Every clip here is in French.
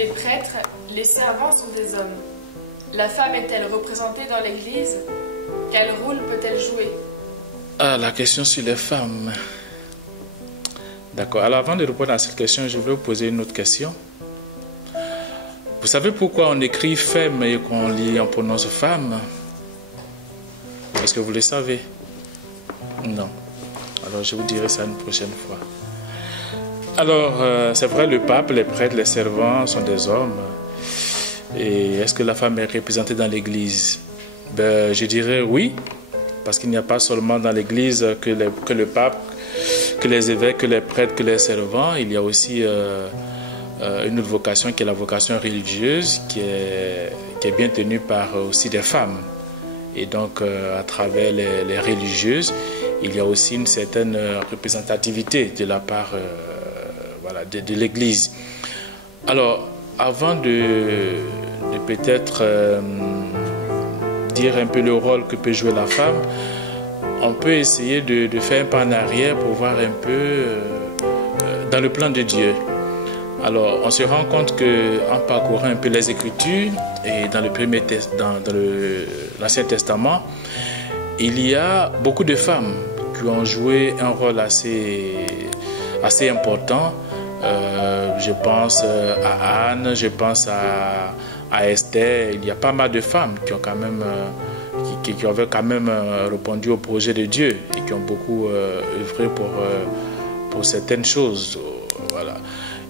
les prêtres, les servants sont des hommes. La femme est-elle représentée dans l'Église? Quel rôle peut-elle jouer? Ah, la question sur les femmes. D'accord. Alors avant de répondre à cette question, je vais vous poser une autre question. Vous savez pourquoi on écrit femme et qu'on lit, on prononce femme? Est-ce que vous le savez? Non. Alors je vous dirai ça une prochaine fois. Alors, c'est vrai, le pape, les prêtres, les servants sont des hommes. Et est-ce que la femme est représentée dans l'Église? Je dirais oui, parce qu'il n'y a pas seulement dans l'Église que le pape, que les évêques, que les prêtres, que les servants. Il y a aussi une autre vocation qui est la vocation religieuse, qui est bien tenue par aussi des femmes. Et donc, à travers les religieuses, il y a aussi une certaine représentativité de la part de l'Église. Alors, avant de peut-être dire un peu le rôle que peut jouer la femme, on peut essayer de faire un pas en arrière pour voir un peu dans le plan de Dieu. Alors, on se rend compte qu'en parcourant un peu les Écritures et dans l'Ancien Testament, il y a beaucoup de femmes qui ont joué un rôle assez important. Je pense à Anne, je pense à Esther. Il y a pas mal de femmes qui ont quand même qui avaient quand même répondu au projet de Dieu et qui ont beaucoup œuvré pour certaines choses. Voilà.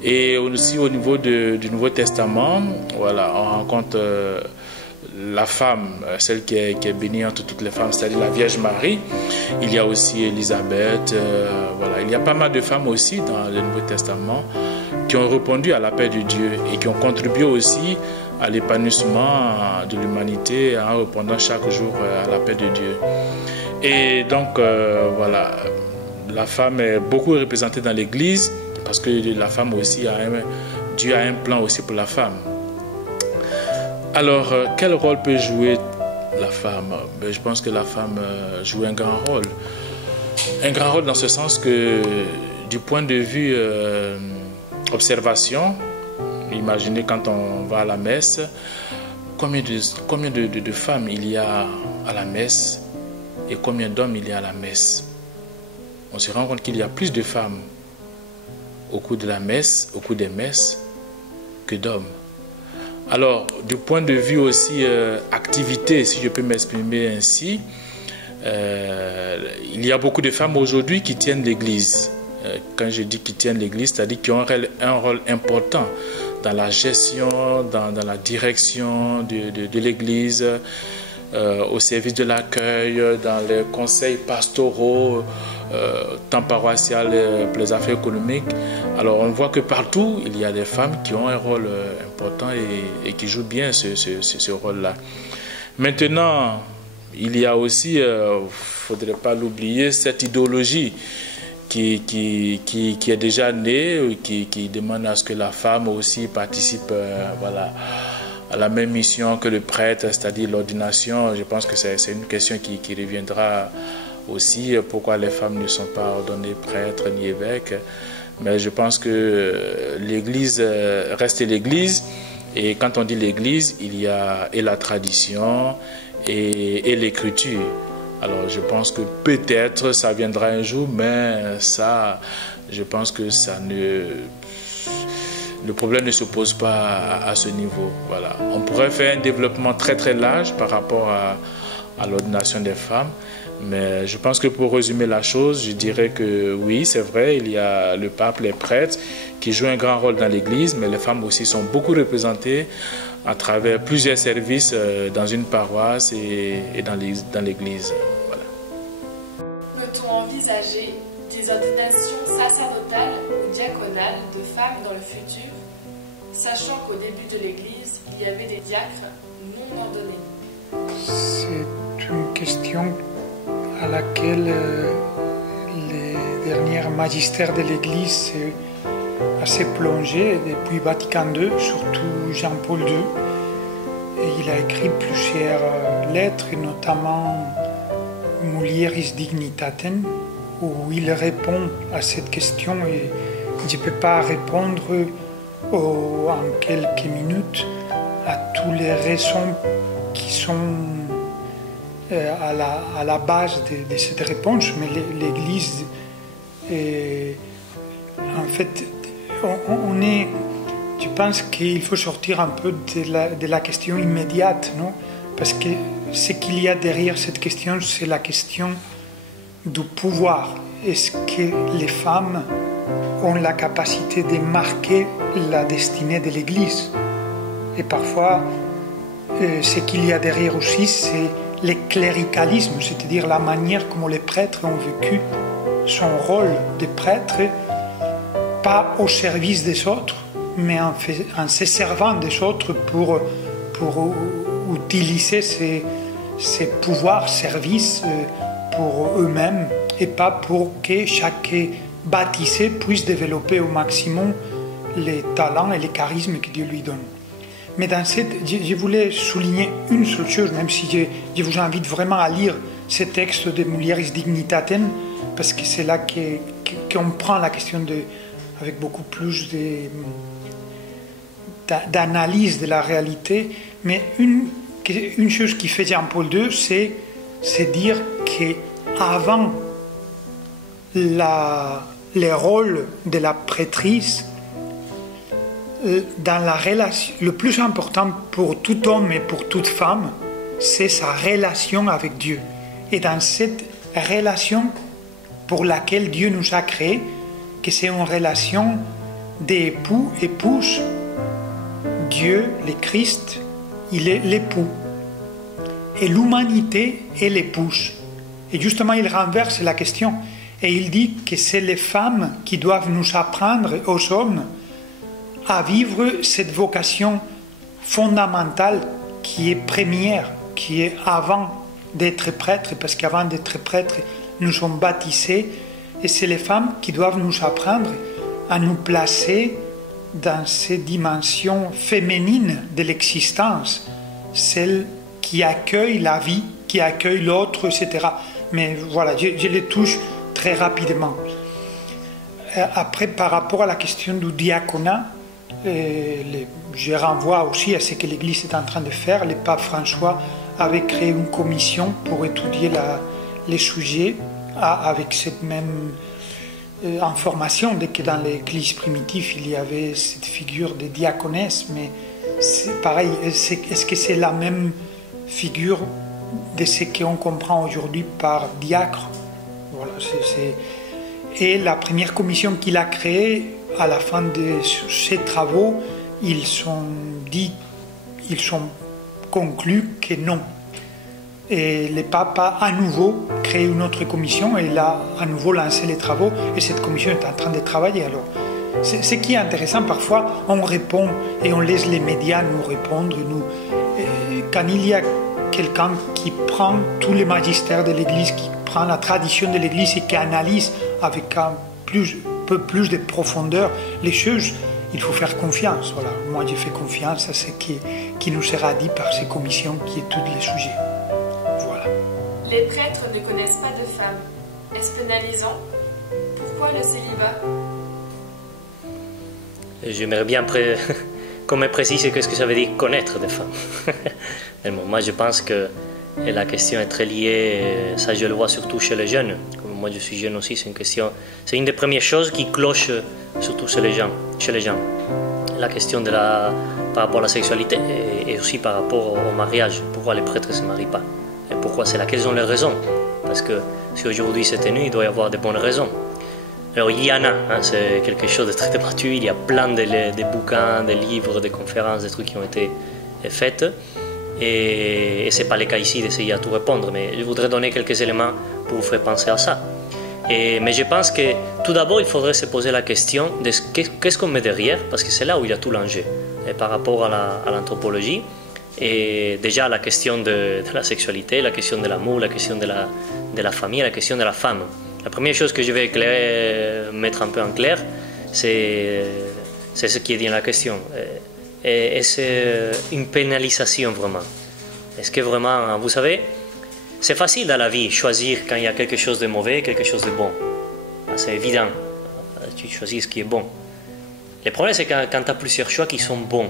Et aussi au niveau du Nouveau Testament, voilà, on rencontre la femme, celle qui est bénie entre toutes les femmes, c'est-à-dire la Vierge Marie. Il y a aussi Élisabeth. Voilà. Il y a pas mal de femmes aussi dans le Nouveau Testament qui ont répondu à l'appel de Dieu et qui ont contribué aussi à l'épanouissement de l'humanité en répondant chaque jour à l'appel de Dieu. Et donc, voilà, la femme est beaucoup représentée dans l'Église parce que la femme aussi Dieu a un plan aussi pour la femme. Alors, quel rôle peut jouer la femme? Je pense que la femme joue un grand rôle. Un grand rôle dans ce sens que, du point de vue observation, imaginez quand on va à la messe, combien de femmes il y a à la messe et combien d'hommes il y a à la messe. On se rend compte qu'il y a plus de femmes au cours de la messe, au cours des messes, que d'hommes. Alors, du point de vue aussi activité, si je peux m'exprimer ainsi, il y a beaucoup de femmes aujourd'hui qui tiennent l'Église. Quand je dis qui tiennent l'Église, c'est-à-dire qui ont un rôle important dans la gestion, dans la direction de l'Église, au service de l'accueil, dans les conseils pastoraux, tant paroissial pour les affaires économiques. Alors on voit que partout, il y a des femmes qui ont un rôle important et qui jouent bien ce rôle-là. Maintenant, il y a aussi, il ne faudrait pas l'oublier, cette idéologie qui est déjà née, qui demande à ce que la femme aussi participe voilà, à la même mission que le prêtre, c'est-à-dire l'ordination. Je pense que c'est une question qui reviendra aussi, pourquoi les femmes ne sont pas ordonnées prêtres ni évêques. Mais je pense que l'Église reste l'Église, et quand on dit l'Église, il y a et la tradition et l'Écriture. Alors je pense que peut-être ça viendra un jour, mais ça, je pense que le problème ne se pose pas à ce niveau. Voilà. On pourrait faire un développement très très large par rapport à l'ordination des femmes, mais je pense que pour résumer la chose, je dirais que oui, c'est vrai, il y a le pape, les prêtres qui jouent un grand rôle dans l'Église, mais les femmes aussi sont beaucoup représentées à travers plusieurs services dans une paroisse et dans l'Église. Voilà. Peut-on envisager des ordinations sacerdotales ou diaconales de femmes dans le futur, sachant qu'au début de l'Église, il y avait des diacres non ordonnés? C'est une question à laquelle les derniers magistères de l'Église s'est assez plongé depuis Vatican II, surtout Jean-Paul II. Et il a écrit plusieurs lettres, notamment Mulieris Dignitatem, où il répond à cette question, et je ne peux pas répondre en quelques minutes à toutes les raisons qui sont à la base de cette réponse, mais l'Église, en fait, je pense qu'il faut sortir un peu de la question immédiate, non? Parce que ce qu'il y a derrière cette question, c'est la question du pouvoir. Est-ce que les femmes ont la capacité de marquer la destinée de l'Église? Et parfois, ce qu'il y a derrière aussi, c'est le cléricalisme, c'est-à-dire la manière comment les prêtres ont vécu son rôle de prêtre, pas au service des autres, mais en se servant des autres pour utiliser ces pouvoirs, services pour eux-mêmes, et pas pour que chaque baptisé puisse développer au maximum les talents et les charismes que Dieu lui donne. Mais je voulais souligner une seule chose, même si je vous invite vraiment à lire ce texte de Mulieris Dignitatem, parce que c'est là qu'on prend la question avec beaucoup plus d'analyse de la réalité. Mais une chose qui fait Jean-Paul II, c'est dire qu'avant le rôle de la prêtrise, dans la relation, le plus important pour tout homme et pour toute femme, c'est sa relation avec Dieu. Et dans cette relation pour laquelle Dieu nous a créés, que c'est une relation d'époux, épouse, Dieu, le Christ, il est l'époux. Et l'humanité est l'épouse. Et justement, il renverse la question. Et il dit que c'est les femmes qui doivent nous apprendre aux hommes à vivre cette vocation fondamentale qui est première, qui est avant d'être prêtre, parce qu'avant d'être prêtre, nous sommes baptisés, et c'est les femmes qui doivent nous apprendre à nous placer dans ces dimensions féminines de l'existence, celles qui accueillent la vie, qui accueillent l'autre, etc. Mais voilà, je les touche très rapidement. Après, par rapport à la question du diaconat, je renvoie aussi à ce que l'Église est en train de faire. Le pape François avait créé une commission pour étudier les sujets avec cette même information de que dans l'Église primitive il y avait cette figure de diaconesse, mais c'est pareil, est-ce que c'est la même figure de ce qu'on comprend aujourd'hui par diacre? Voilà, Et la première commission qu'il a créée, à la fin de ses travaux, ils sont conclus que non. Et le pape a à nouveau créé une autre commission et il a à nouveau lancé les travaux et cette commission est en train de travailler. Alors, ce qui est intéressant, parfois on répond et on laisse les médias nous répondre. Quand il y a quelqu'un qui prend tous les magistères de l'Église, qui prend la tradition de l'Église et qui analyse avec un peu plus de profondeur les choses, il faut faire confiance. Voilà. Moi, je fais confiance à ce qui nous sera dit par ces commissions qui étudient les sujets. Voilà. Les prêtres ne connaissent pas de femmes. Est-ce pénalisant? Pourquoi le célibat? J'aimerais bien qu'on me précise qu'est-ce que ça veut dire connaître des femmes. Mais bon, moi, je pense que la question est très liée, ça je le vois surtout chez les jeunes. Comme moi, je suis jeune aussi, c'est une des premières choses qui cloche surtout chez les gens. La question par rapport à la sexualité et aussi par rapport au mariage. Pourquoi les prêtres ne se marient pas? Et pourquoi c'est là? Quelles sont les raisons? Parce que si aujourd'hui c'est tenu, il doit y avoir de bonnes raisons. Alors il y en a, c'est quelque chose de très débattu, il y a plein de bouquins, de livres, de conférences, des trucs qui ont été faits. Et ce n'est pas le cas ici d'essayer à tout répondre, mais je voudrais donner quelques éléments pour vous faire penser à ça. Mais je pense que tout d'abord, il faudrait se poser la question de qu'est-ce qu'on met derrière, parce que c'est là où il y a tout l'enjeu. Par rapport à l'anthropologie, et déjà la question de la sexualité, la question de l'amour, la question de la famille, la question de la femme. La première chose que je vais mettre un peu en clair, c'est ce qui est dit dans la question. Et c'est une pénalisation vraiment. Est-ce que vraiment, vous savez, c'est facile dans la vie choisir quand il y a quelque chose de mauvais, quelque chose de bon. C'est évident, tu choisis ce qui est bon. Le problème, c'est quand tu as plusieurs choix qui sont bons.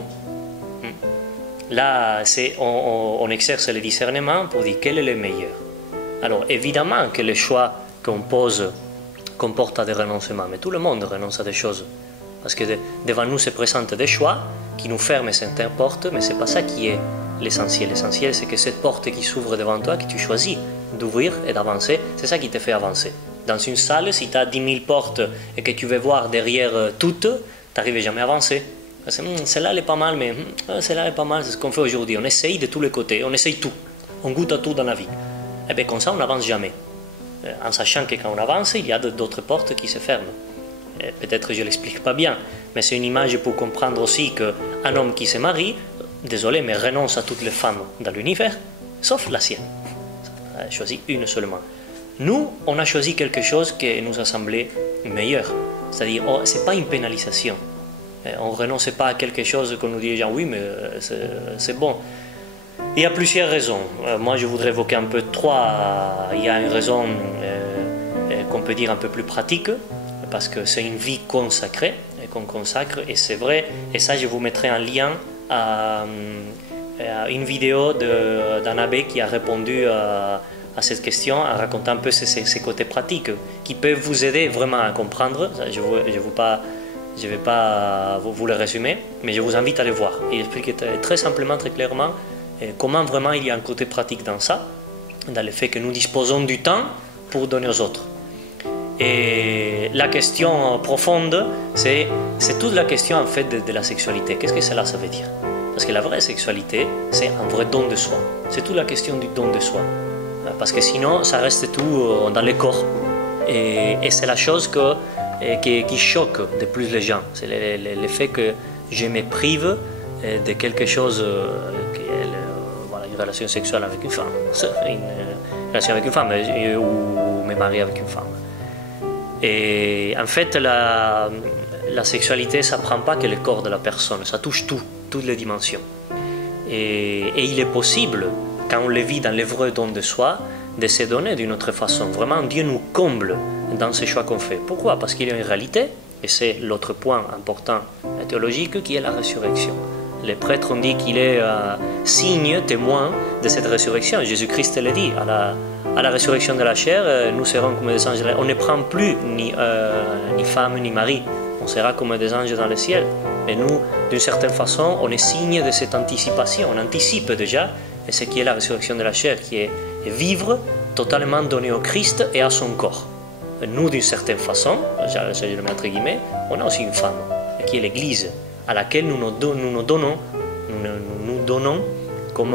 Là, on exerce le discernement pour dire quel est le meilleur. Alors, évidemment que les choix qu'on pose comportent des renoncements, mais tout le monde renonce à des choses. Parce que devant nous se présentent des choix qui nous ferment certaines portes, mais ce n'est pas ça qui est l'essentiel. L'essentiel, c'est que cette porte qui s'ouvre devant toi, que tu choisis d'ouvrir et d'avancer, c'est ça qui te fait avancer. Dans une salle, si tu as 10 000 portes et que tu veux voir derrière toutes, tu n'arrives jamais à avancer. Celle-là, elle est pas mal, mais celle-là, elle est pas mal, c'est ce qu'on fait aujourd'hui. On essaye de tous les côtés, on essaye tout. On goûte à tout dans la vie. Et bien comme ça, on n'avance jamais. En sachant que quand on avance, il y a d'autres portes qui se ferment. Peut-être je ne l'explique pas bien, mais c'est une image pour comprendre aussi qu'un homme qui se marie, désolé, mais renonce à toutes les femmes dans l'univers, sauf la sienne. Il a choisi une seulement. Nous, on a choisi quelque chose qui nous a semblé meilleur. C'est-à-dire, ce n'est pas une pénalisation. On ne renonce pas à quelque chose qu'on nous dit déjà, oui, mais c'est bon. Il y a plusieurs raisons. Moi, je voudrais évoquer un peu trois. Il y a une raison qu'on peut dire un peu plus pratique, parce que c'est une vie consacrée, qu'on consacre, et c'est vrai. Et ça, je vous mettrai en lien à une vidéo d'un abbé qui a répondu à cette question en racontant un peu ses côtés pratiques qui peuvent vous aider vraiment à comprendre. Je ne vais pas vous le résumer, mais je vous invite à le voir. Il explique très simplement, très clairement, comment vraiment il y a un côté pratique dans ça, dans le fait que nous disposons du temps pour donner aux autres. Et la question profonde, c'est toute la question en fait de la sexualité. Qu'est-ce que cela ça veut dire? Parce que la vraie sexualité, c'est un vrai don de soi. C'est toute la question du don de soi. Parce que sinon, ça reste tout dans les corps. Et c'est la chose qui choque de plus les gens. C'est le fait que je me prive de quelque chose qui est une relation sexuelle avec une femme. Une relation avec une femme ou me marier avec une femme. Et en fait, la sexualité, ça ne prend pas que le corps de la personne, ça touche tout, toutes les dimensions. Et il est possible, quand on le vit dans le vrai don de soi, de se donner d'une autre façon. Vraiment, Dieu nous comble dans ces choix qu'on fait. Pourquoi? Parce qu'il y a une réalité, et c'est l'autre point important théologique, qui est la résurrection. Les prêtres ont dit qu'il est signe, témoin de cette résurrection. Jésus-Christ le dit, à la résurrection de la chair, nous serons comme des anges. On ne prend plus ni femme ni mari, on sera comme des anges dans le ciel. Et nous, d'une certaine façon, on est signe de cette anticipation, on anticipe déjà ce qui est la résurrection de la chair, qui est vivre totalement donné au Christ et à son corps. Nous, d'une certaine façon, je le mets entre guillemets, on a aussi une femme, qui est l'Église, à laquelle nous nous donnons comme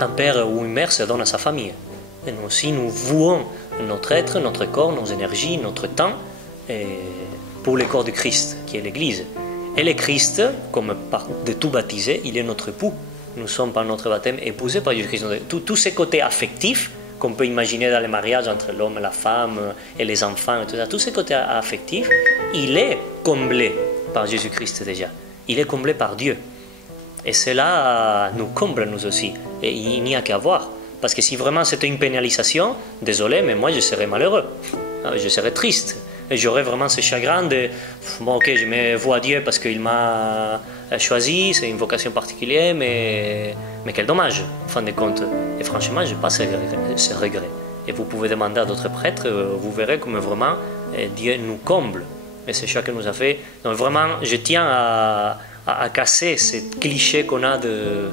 un père ou une mère se donne à sa famille. Et nous aussi, nous vouons notre être, notre corps, nos énergies, notre temps pour le corps du Christ, qui est l'Église. Et le Christ, comme de tout baptisé, il est notre époux. Nous sommes par notre baptême épousés par Jésus-Christ. Tous ces côtés affectifs qu'on peut imaginer dans les mariages entre l'homme et la femme et les enfants, et tout ça, tous ces côtés affectifs, il est comblé par Jésus-Christ déjà. Il est comblé par Dieu. Et cela nous comble nous aussi. Et il n'y a qu'à voir. Parce que si vraiment c'était une pénalisation, désolé, mais moi je serais malheureux. Je serais triste. Et j'aurais vraiment ce chagrin de bon, ok, je me vois à Dieu parce qu'il m'a choisi, c'est une vocation particulière, mais quel dommage, en fin de compte. Et franchement, je n'ai pas ce regret. Et vous pouvez demander à d'autres prêtres, vous verrez comme vraiment Dieu nous comble. Et c'est ce que nous a fait. Donc vraiment, je tiens à casser ce cliché qu'on a de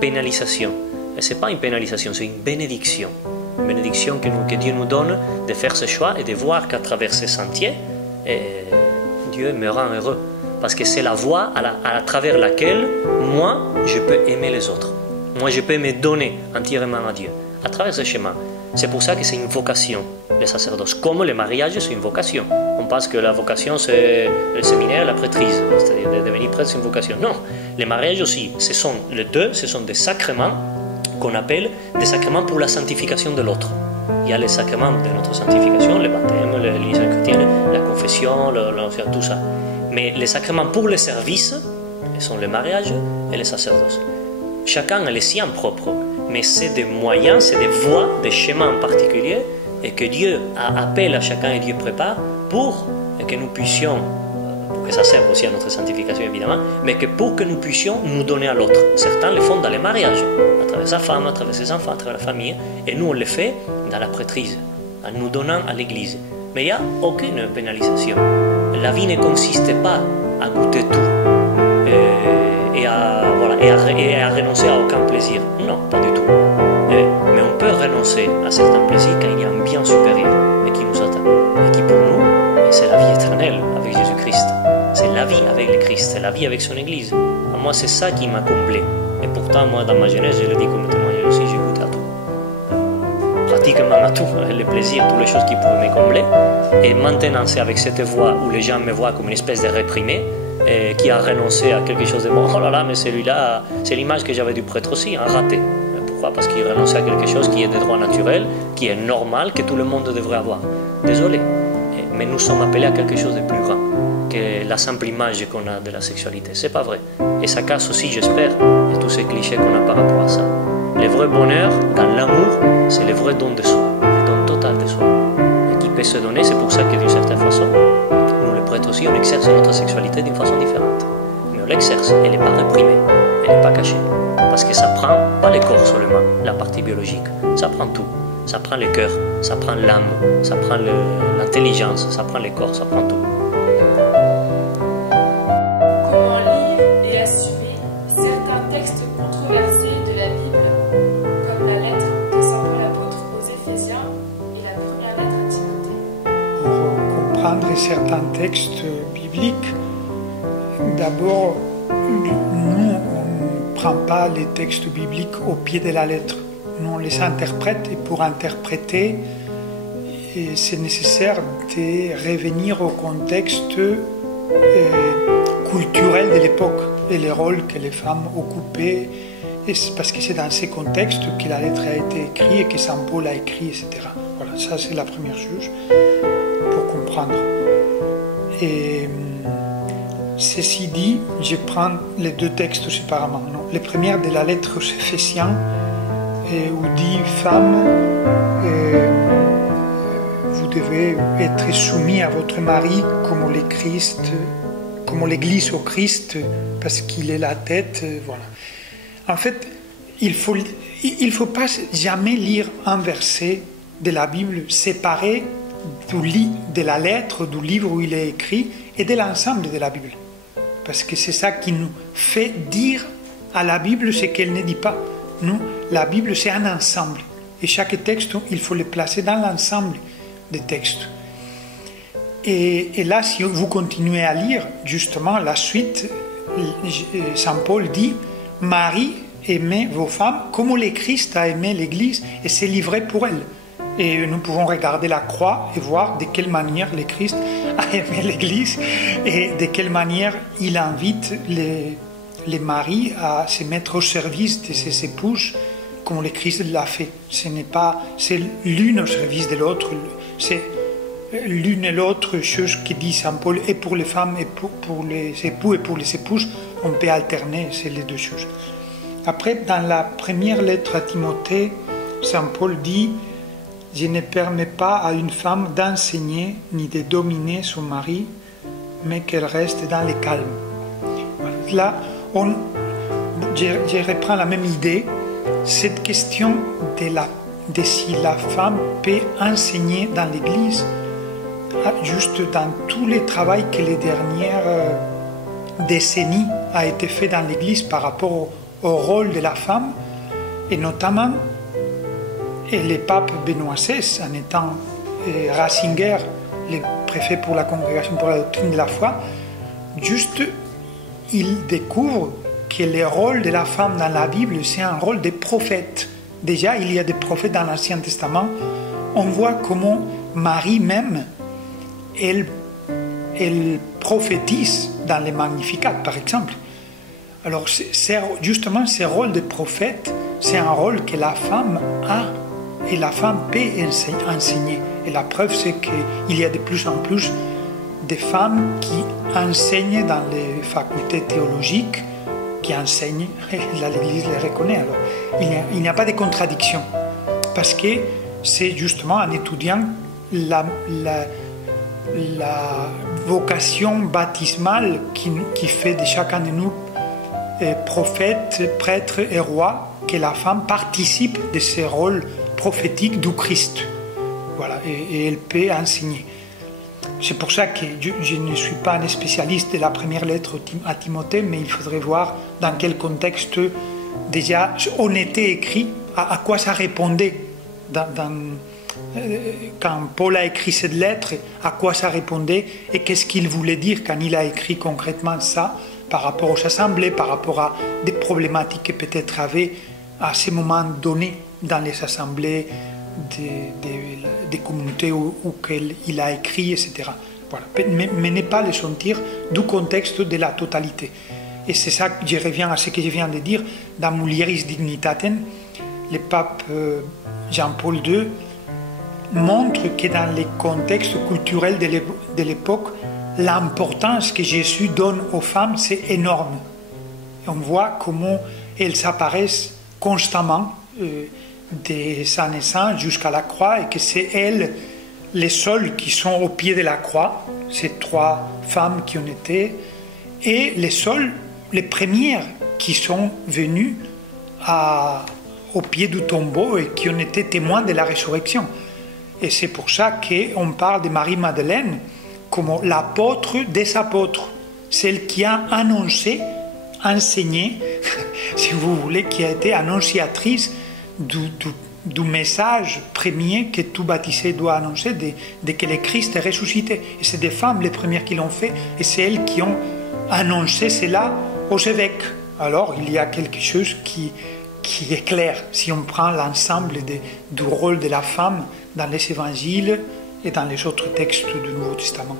pénalisation. Et ce n'est pas une pénalisation, c'est une bénédiction. Une bénédiction que Dieu nous donne de faire ce choix et de voir qu'à travers ces sentiers, Dieu me rend heureux. Parce que c'est la voie à travers laquelle moi, je peux aimer les autres. Moi, je peux me donner entièrement à Dieu à travers ce chemin. C'est pour ça que c'est une vocation, le sacerdoce. Comme le mariage, c'est une vocation. On pense que la vocation, c'est le séminaire, la prêtrise. C'est-à-dire de devenir prêtre, c'est une vocation. Non, le mariage aussi, les deux, ce sont des sacrements qu'on appelle des sacrements pour la sanctification de l'autre. Il y a les sacrements de notre sanctification, le baptême, l'Église chrétienne, la confession, tout ça. Mais les sacrements pour le service, ce sont le mariage et le sacerdoce. Chacun a les siens propres, mais c'est des moyens, c'est des voies, des chemins particuliers et que Dieu appelle à chacun et Dieu prépare pour que nous puissions que ça serve aussi à notre sanctification évidemment, mais que pour que nous puissions nous donner à l'autre. Certains le font dans les mariages, à travers sa femme, à travers ses enfants, à travers la famille, et nous on le fait dans la prêtrise, en nous donnant à l'Église. Mais il n'y a aucune pénalisation. La vie ne consiste pas à goûter tout et à renoncer à aucun plaisir. Non, pas du tout. Mais on peut renoncer à certains plaisirs quand il y a un bien supérieur et qui nous attend. Et qui pour nous, c'est la vie éternelle avec Jésus-Christ. C'est la vie avec le Christ, c'est la vie avec son Église. Moi, c'est ça qui m'a comblé. Et pourtant, moi, dans ma jeunesse, je le dis comme témoignage aussi, j'ai goûté à tout. Pratiquement à tout, les plaisirs, toutes les choses qui pouvaient me combler. Et maintenant, c'est avec cette voix où les gens me voient comme une espèce de réprimé, qui a renoncé à quelque chose de bon. Oh là là, mais celui-là, c'est l'image que j'avais du prêtre aussi, un raté. Pourquoi? Parce qu'il renonçait à quelque chose qui est de droit naturel, qui est normal, que tout le monde devrait avoir. Désolé. Mais nous sommes appelés à quelque chose de plus grand que la simple image qu'on a de la sexualité. C'est pas vrai. Et ça casse aussi, j'espère, tous ces clichés qu'on a par rapport à ça. Le vrai bonheur, dans l'amour, c'est le vrai don de soi, le don total de soi. Et qui peut se donner, c'est pour ça que d'une certaine façon, nous les prêtres aussi, on exerce notre sexualité d'une façon différente. Mais on l'exerce, elle n'est pas réprimée, elle n'est pas cachée. Parce que ça prend pas le corps seulement, la partie biologique, ça prend tout. Ça prend le cœur, ça prend l'âme, ça prend l'intelligence, ça prend le corps, ça prend tout. Comment lire et assumer certains textes controversés de la Bible, comme la lettre de Saint Paul apôtre aux Éphésiens et la première lettre à Timothée? Pour comprendre certains textes bibliques, d'abord, nous, on ne prend pas les textes bibliques au pied de la lettre. Nous, on les interprète, et pour interpréter, c'est nécessaire de revenir au contexte culturel de l'époque et les rôles que les femmes occupaient. Et c'est parce que c'est dans ces contextes que la lettre a été écrite et que Saint Paul a écrit, etc. Voilà, ça c'est la première chose pour comprendre. Et ceci dit, je prends les deux textes séparément. Non, le premier de la lettre aux Éphésiens, où dit femme, vous devez être soumis à votre mari comme le Christ, comme l'Église au Christ, parce qu'il est la tête. Voilà. En fait, il faut pas jamais lire un verset de la Bible séparé de la lettre, du livre où il est écrit, et de l'ensemble de la Bible. Parce que c'est ça qui nous fait dire à la Bible ce qu'elle ne dit pas. Nous, la Bible, c'est un ensemble. Et chaque texte, il faut le placer dans l'ensemble des textes. Et là, si vous continuez à lire, justement, la suite, Saint Paul dit « Marie, aimez vos femmes comme le Christ a aimé l'Église et s'est livré pour elle. » Et nous pouvons regarder la croix et voir de quelle manière le Christ a aimé l'Église et de quelle manière il invite les maris à se mettre au service de ses épouses comme le Christ l'a fait. Ce n'est pas, c'est l'une au service de l'autre, c'est l'une et l'autre chose que dit Saint Paul, et pour les femmes et pour les époux et pour les épouses, on peut alterner, c'est les deux choses. Après, dans la première lettre à Timothée, Saint Paul dit « Je ne permets pas à une femme d'enseigner ni de dominer son mari, mais qu'elle reste dans le calme. » Là, je reprends la même idée, cette question de si la femme peut enseigner dans l'Église, juste dans tous les travaux que les dernières décennies a été fait dans l'Église par rapport au rôle de la femme, et notamment le pape Benoît XVI, en étant Ratzinger, le préfet pour la Congrégation pour la doctrine de la foi, juste il découvre que le rôle de la femme dans la Bible, c'est un rôle de prophète. Déjà, il y a des prophètes dans l'Ancien Testament. On voit comment Marie même, elle prophétise dans les Magnificat, par exemple. Alors, justement, ce rôle de prophète, c'est un rôle que la femme a et la femme peut enseigner. Et la preuve, c'est qu'il y a de plus en plus de femmes qui enseignent dans les facultés théologiques, qui enseignent, et l'Église les reconnaît. Alors, il n'y a pas de contradiction, parce que c'est justement en étudiant vocation baptismale qui fait de chacun de nous prophète, prêtre et roi, que la femme participe de ce rôle prophétique du Christ. Voilà, et elle peut enseigner. C'est pour ça que je ne suis pas un spécialiste de la première lettre à Timothée, mais il faudrait voir dans quel contexte déjà on était écrit, à quoi ça répondait. Quand Paul a écrit cette lettre, à quoi ça répondait et qu'est-ce qu'il voulait dire quand il a écrit concrètement ça par rapport aux assemblées, par rapport à des problématiques que peut-être avait à ces moments donnés dans les assemblées des communautés auxquelles il a écrit, etc. Voilà. Mais ne pas le sentir du contexte de la totalité. Et c'est ça que je reviens à ce que je viens de dire. Dans Mulieris Dignitatem, le pape Jean-Paul II montre que dans les contextes culturels de l'époque, l'importance que Jésus donne aux femmes, c'est énorme. On voit comment elles apparaissent constamment de sa naissance jusqu'à la croix et que c'est elles les seules qui sont au pied de la croix, ces 3 femmes qui ont été, et les premières qui sont venues au pied du tombeau et qui ont été témoins de la résurrection. Et c'est pour ça qu'on parle de Marie-Madeleine comme l'apôtre des apôtres, celle qui a annoncé, enseigné, si vous voulez, qui a été annonciatrice du message premier que tout baptisé doit annoncer, de que le Christ est ressuscité. Et c'est des femmes les premières qui l'ont fait, et c'est elles qui ont annoncé cela aux évêques. Alors il y a quelque chose qui est clair si on prend l'ensemble du rôle de la femme dans les évangiles et dans les autres textes du Nouveau Testament.